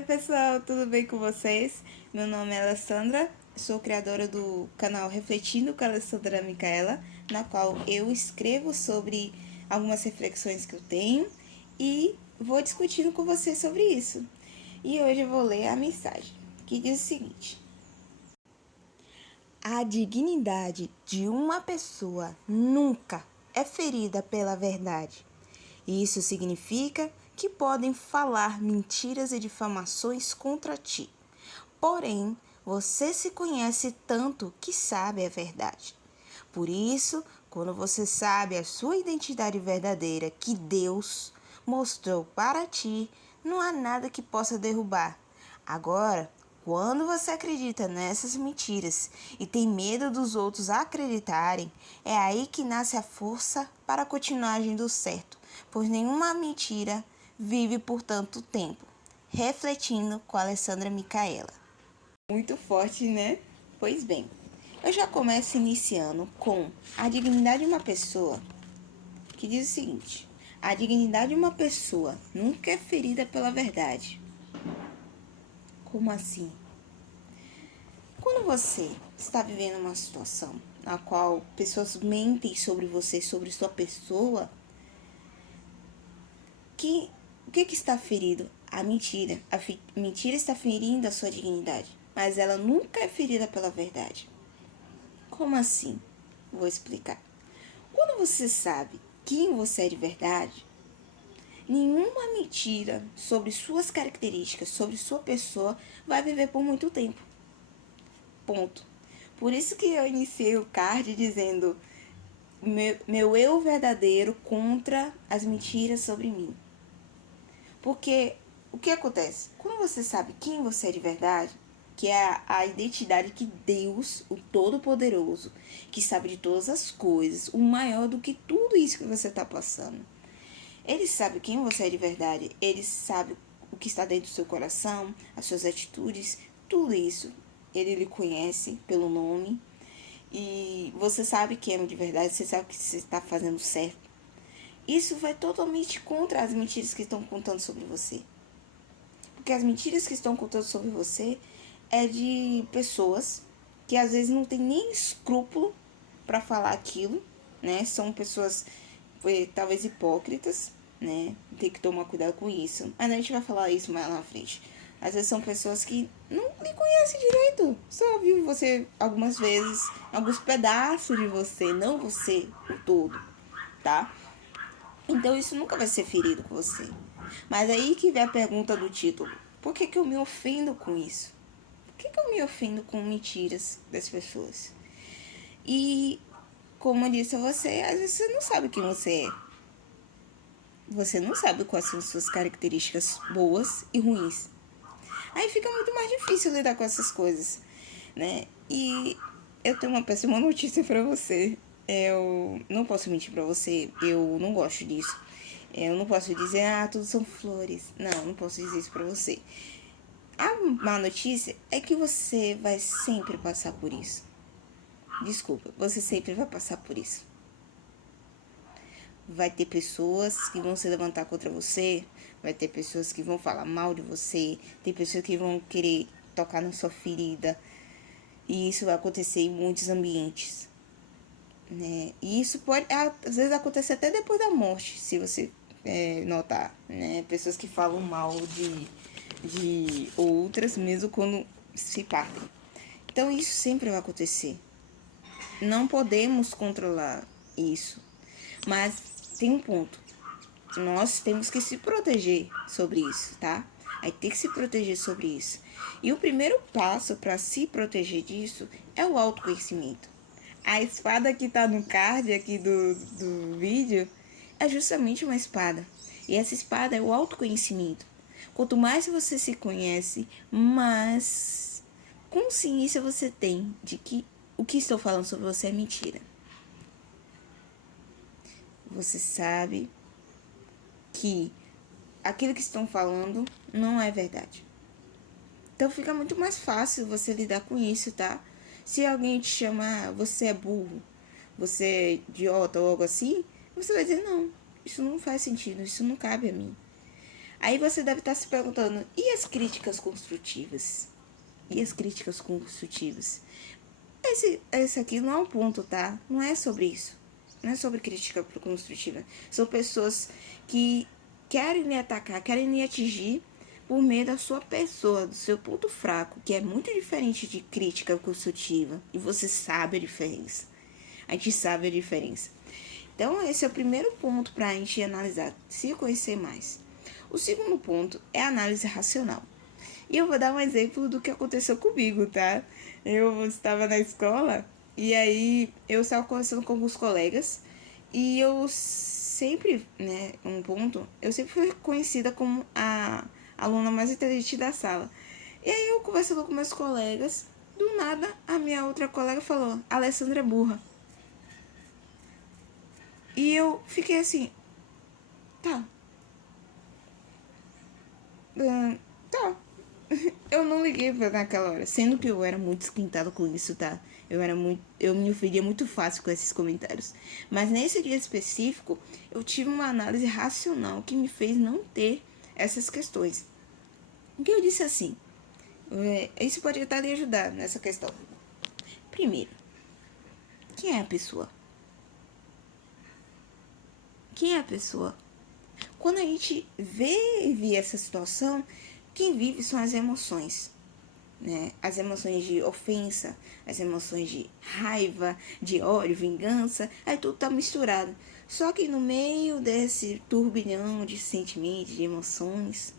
Oi pessoal, tudo bem com vocês? Meu nome é Alessandra, sou criadora do canal Refletindo com a Alessandra Micaela, na qual eu escrevo sobre algumas reflexões que eu tenho e vou discutindo com vocês sobre isso. E hoje eu vou ler a mensagem, que diz o seguinte: a dignidade de uma pessoa nunca é ferida pela verdade. Isso significa que podem falar mentiras e difamações contra ti. Porém, você se conhece tanto que sabe a verdade. Por isso, quando você sabe a sua identidade verdadeira que Deus mostrou para ti, não há nada que possa derrubar. Agora, quando você acredita nessas mentiras e tem medo dos outros acreditarem, é aí que nasce a força para continuar agindo certo, pois nenhuma mentira vive por tanto tempo. Refletindo com a Alessandra Micaela. Muito forte, né? Pois bem, eu já começo iniciando com a dignidade de uma pessoa, que diz o seguinte: a dignidade de uma pessoa nunca é ferida pela verdade. Como assim? Quando você está vivendo uma situação na qual pessoas mentem sobre você, sobre sua pessoa, o que está ferido? A mentira. A mentira está ferindo a sua dignidade, mas ela nunca é ferida pela verdade. Como assim? Vou explicar. Quando você sabe quem você é de verdade, nenhuma mentira sobre suas características, sobre sua pessoa, vai viver por muito tempo. Ponto. Por isso que eu iniciei o card dizendo meu eu verdadeiro contra as mentiras sobre mim. Porque o que acontece? Quando você sabe quem você é de verdade, que é a identidade que Deus, o Todo-Poderoso, que sabe de todas as coisas, o maior do que tudo isso que você está passando, ele sabe quem você é de verdade, ele sabe o que está dentro do seu coração, as suas atitudes, tudo isso. Ele lhe conhece pelo nome e você sabe quem é de verdade, você sabe que você está fazendo certo. Isso vai totalmente contra as mentiras que estão contando sobre você. Porque as mentiras que estão contando sobre você é de pessoas que às vezes não tem nem escrúpulo para falar aquilo, né? São pessoas talvez hipócritas, né? Tem que tomar cuidado com isso. Mas a gente vai falar isso mais lá na frente. Às vezes são pessoas que não lhe conhecem direito. Só viu você algumas vezes, alguns pedaços de você, não você o todo, tá? Então isso nunca vai ser ferido com você. Mas aí que vem a pergunta do título: por que eu me ofendo com isso? Por que eu me ofendo com mentiras das pessoas? E como eu disse a você, às vezes você não sabe quem você é. Você não sabe quais são suas características boas e ruins. Aí fica muito mais difícil lidar com essas coisas, né? E eu tenho uma péssima notícia pra você. Eu não posso mentir pra você, eu não gosto disso. Eu não posso dizer, tudo são flores. Não posso dizer isso pra você. A má notícia é que você vai sempre passar por isso. Desculpa, você sempre vai passar por isso. Vai ter pessoas que vão se levantar contra você, vai ter pessoas que vão falar mal de você, tem pessoas que vão querer tocar na sua ferida. E isso vai acontecer em muitos ambientes, né? E isso pode, às vezes, acontecer até depois da morte, se você notar, né? Pessoas que falam mal de outras, mesmo quando se partem. Então, isso sempre vai acontecer. Não podemos controlar isso. Mas tem um ponto. Nós temos que se proteger sobre isso, tá? Aí tem que se proteger sobre isso. E o primeiro passo para se proteger disso é o autoconhecimento. A espada que tá no card aqui do vídeo é justamente uma espada. E essa espada é o autoconhecimento. Quanto mais você se conhece, mais consciência você tem de que o que estou falando sobre você é mentira. Você sabe que aquilo que estão falando não é verdade. Então fica muito mais fácil você lidar com isso, tá? Se alguém te chamar, você é burro, você é idiota ou algo assim, você vai dizer, não, isso não faz sentido, isso não cabe a mim. Aí você deve estar se perguntando, e as críticas construtivas? E as críticas construtivas? Esse aqui não é um ponto, tá? Não é sobre isso. Não é sobre crítica construtiva. São pessoas que querem lhe atacar, querem lhe atingir por meio da sua pessoa, do seu ponto fraco, que é muito diferente de crítica construtiva. E você sabe a diferença. A gente sabe a diferença. Então, esse é o primeiro ponto para a gente analisar, se conhecer mais. O segundo ponto é a análise racional. E eu vou dar um exemplo do que aconteceu comigo, tá? Eu estava na escola e aí eu estava conversando com alguns colegas e eu sempre, né, eu sempre fui conhecida como a aluna mais inteligente da sala. E aí eu conversando com meus colegas, do nada a minha outra colega falou, Alessandra é burra. E eu fiquei assim, tá. Tá. Eu não liguei naquela hora, sendo que eu era muito esquentada com isso, tá? Eu me ofendia muito fácil com esses comentários. Mas nesse dia específico, eu tive uma análise racional que me fez não ter essas questões. O que eu disse assim, isso pode até lhe ajudar nessa questão. Primeiro, quem é a pessoa? Quem é a pessoa? Quando a gente vive essa situação, quem vive são as emoções, né? As emoções de ofensa, as emoções de raiva, de ódio, vingança, aí tudo tá misturado. Só que no meio desse turbilhão de sentimentos, de emoções,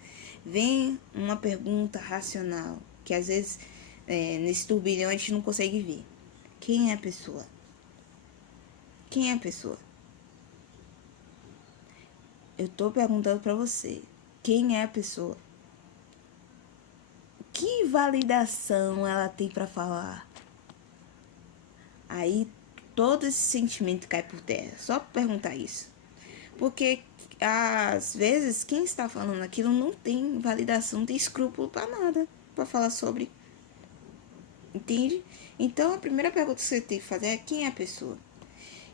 vem uma pergunta racional, que às vezes nesse turbilhão a gente não consegue ver. Quem é a pessoa? Quem é a pessoa? Eu tô perguntando pra você, quem é a pessoa? Que validação ela tem pra falar? Aí todo esse sentimento cai por terra, só perguntar isso. Porque às vezes quem está falando aquilo não tem validação, não tem escrúpulo pra nada, pra falar sobre. Entende? Então a primeira pergunta que você tem que fazer é quem é a pessoa?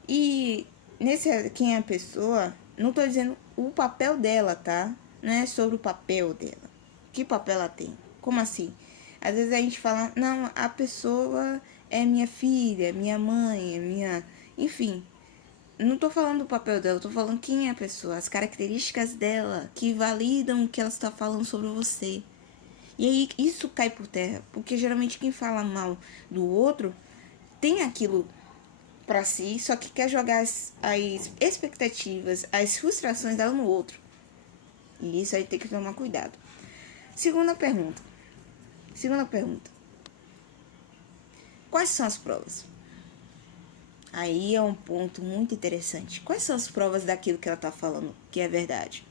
E nesse quem é a pessoa, não tô dizendo o papel dela, tá? Não é sobre o papel dela. Que papel ela tem? Como assim? Às vezes a gente fala, não, a pessoa é minha filha, minha mãe, é minha... Enfim, não tô falando do papel dela, tô falando quem é a pessoa, as características dela que validam o que ela está falando sobre você. E aí isso cai por terra, porque geralmente quem fala mal do outro tem aquilo pra si, só que quer jogar as expectativas, as frustrações dela no outro. E isso aí tem que tomar cuidado. Segunda pergunta. Quais são as provas? Aí é um ponto muito interessante. Quais são as provas daquilo que ela tá falando que é verdade?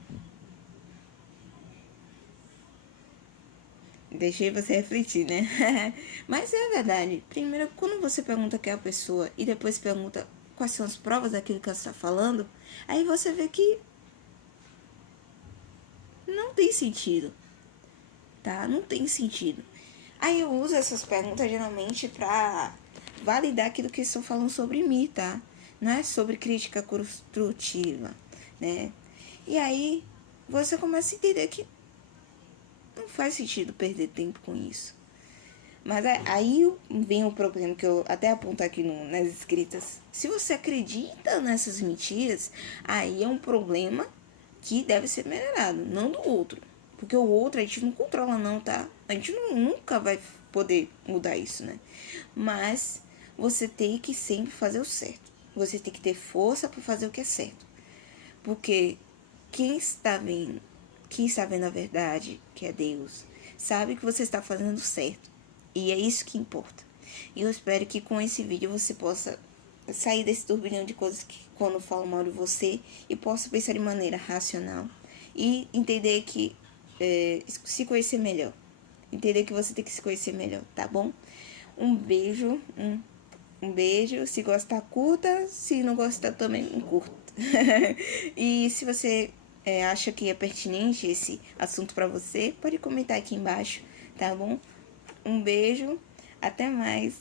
Deixei você refletir, né? Mas é verdade. Primeiro, quando você pergunta quem é a pessoa e depois pergunta quais são as provas daquilo que ela está falando, aí você vê que não tem sentido, tá? Não tem sentido. Aí eu uso essas perguntas geralmente pra validar aquilo que estão falando sobre mim, tá? Não é sobre crítica construtiva, né? E aí você começa a entender que não faz sentido perder tempo com isso. Mas aí vem o problema que eu até aponto aqui nas escritas. Se você acredita nessas mentiras, aí é um problema que deve ser melhorado, não do outro. Porque o outro a gente não controla não, tá? A gente nunca vai poder mudar isso, né? Mas você tem que sempre fazer o certo. Você tem que ter força para fazer o que é certo. Porque quem está vendo a verdade, que é Deus, sabe que você está fazendo certo. E é isso que importa. E eu espero que com esse vídeo você possa sair desse turbilhão de coisas que quando falam mal de você e possa pensar de maneira racional e entender que se conhecer melhor. Entender que você tem que se conhecer melhor, tá bom? Um beijo, um beijo. Se gostar, curta. Se não gostar, também não curta. E se você acha que é pertinente esse assunto pra você, pode comentar aqui embaixo, tá bom? Um beijo, até mais.